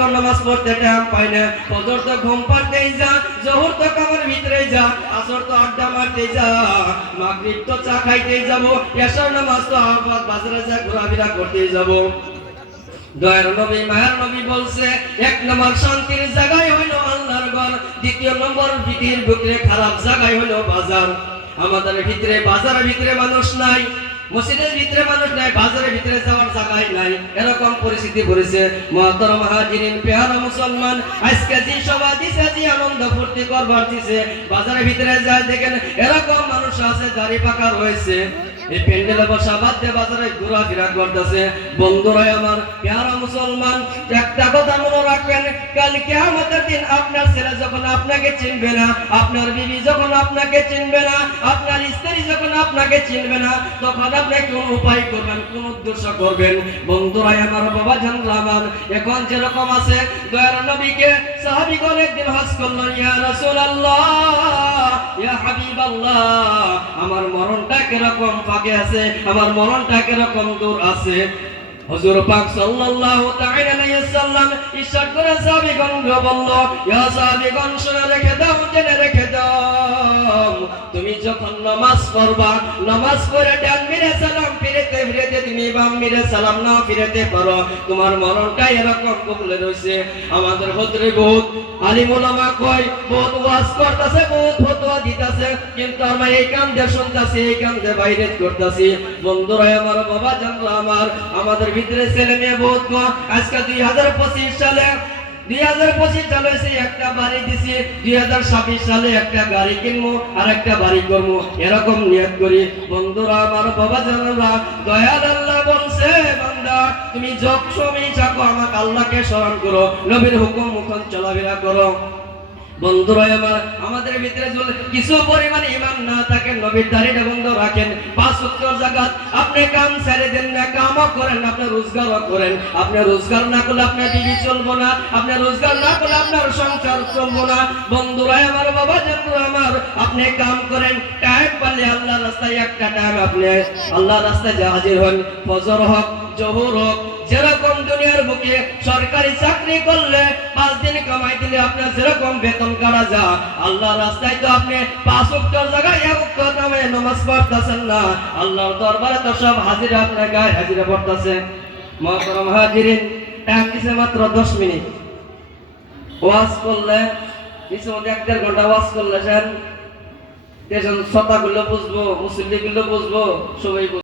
ওয়াক্ত নামাজ পড়তে টাইম পাই না, ফজর তো ঘুম পাড়তেই যা, জোহর তো কামার ভিতরে যা, আসর তো আড্ডা মারতে যা, মাগরিব তো চা খাইতেই যাব, এশার নামাজ তো বাজারে যা ঘোরাফেরা করতেই যাব। দয়ার নবী মায়ের নবী বলছে, এক নম্বর শান্তির জায়গায় হইল আল্লাহর ঘর, দ্বিতীয় নম্বর পৃথিবীর ভিতরে খারাপ জায়গায় হইল বাজার। আমাদের ভিতরে বাজারের ভিতরে মানুষ নাই, মসজিদের ভিতরে মানুষ নাই, বাজারের ভিতরে যাওয়ার জায়গায় নাই, এরকম পরিস্থিতি পড়েছে। মুহতারাম হাজিরিন, পেয়ারা মুসলমান, আজকে যে সভা দিছে, যে আনন্দ ফুর্তি করবার দিছে, বাজারের ভিতরে যায় দেখেন এরকম মানুষ আছে দাড়ি পাকা রয়েছে, এই প্যান্ডেলে বসা বাদ দিয়ে বাজারে ঘোরাফেরা করতেছে। বন্ধুরা আমার, পেয়ারা মুসলমান, একটা কথা মনে রাখবেন, কাল কিয়ামতের দিন আপনার ছেলে যখন আপনাকে চিনবে না, আপনার বিবি যখন আপনাকে চিনবে না, আপনার স্ত্রী যখন আপনাকে চিনবে না, তখন আপনি কোন উপায় করবেন, কোন উদ্দেশ্য করবেন? বন্ধুরা আমার, বাবা জানলা আমার, এখন যেরকম আছে, দয়ার নবীকে সাহাবীগণ একদিন হজ করলো, ইয়া রাসূলুল্লাহ, ইয়া হাবিবাল্লাহ, আমার মরণটা কিরকম ফাঁকে আছে, আমার মরণটা কিরকম দূর আছে। হুজুর পাক সাল্লাল্লাহু তাআলা আলাইহি ওয়াসাল্লাম ইরশাদ করে সাহাবীগণকে বলল, ইয়া সাহাবীগণ শুনে রেখে দাও, জেনে রেখে দাও, তুমি যখন নামাজ পড়বা, নামাজ পড়ে ডান মেরে সালাম ফিরেতে ফিরেতে তুমি বাম মেরে সালাম না ফিরেতে পারো, তোমার মরণটা এরকম কবুল হইছে। আমাদের ভিতরে বহুত আলিম উলামা কয়, বহুত ওয়াজ করতেছে, বহুত ফতোয়া দিতেছে, কিন্তু আমরা এই কাম যে শুনতাছি, এই কাম যে বাইরে করতেছি। বন্ধুরা আমার, বাবা জানলা আমার, আমাদের ভিতরে ছেলে মেয়ে বহুত কম। আজকে 2025 সালে এসে একটা বাড়ি দিছি, 2026 সালে একটা গাড়ি কিনবো আর একটা বাড়ি করবো, এরকম নিয়ত করি। বন্ধুরা আমার, বাবা জানারা, দয়াল আল্লাহ বলছে, বান্দা তুমি যত সময় থাকো আমাকে আল্লাহকে স্মরণ করো, নবীর হুকুম মুখন চলাফেরা করো। বন্ধুরা আমার, আমাদের ভিতরে যদি কিছু পরিমাণ ঈমান না থাকে, নবীর দাড়িটা বন্ধ রাখেন, 5 ওয়াক্ত যাকাত আপনি কাম ছেড়ে দেন না, কামও করেন, আপনি রোজগারও করেন। আপনি রোজগার না করলে আপনার বিবি চলবো না, আপনি রোজগার না করলে আপনার সংসার চলবো না। বন্ধুরা আমার, বাবা জানরা আমার, আপনি কাম করেন, টাইম পারলে আল্লাহর রাস্তায় একটা টাইম আপনি আল্লাহর রাস্তায় হাজির হন, ফজর হোক, জোহর হোক। যেরকম দুনিয়ার বুকে সরকারি চাকরি করলে 5 দিন কামাই দিলে আপনার যেরকম বেতন কাটা যা, আল্লাহর রাস্তায় তো আপনি 5 ওয়াক্তের জায়গায় 1 ওয়াক্ত নামাজ নামাজ পড়তেছেন না, আল্লাহর দরবারে তো সব হাজিরা আপনার গায়ে হাজিরা পড়তেছে। মুহতারাম হাজিরিন, টাইম দিছে মাত্র 10 মিনিট। ওয়াজ করলে কিছু 1-1.5 ঘন্টা ওয়াজ করলে সেন তেজন শ্রোতাগুলো বুঝবো, মুসল্লিগুলো বুঝবো, সবাই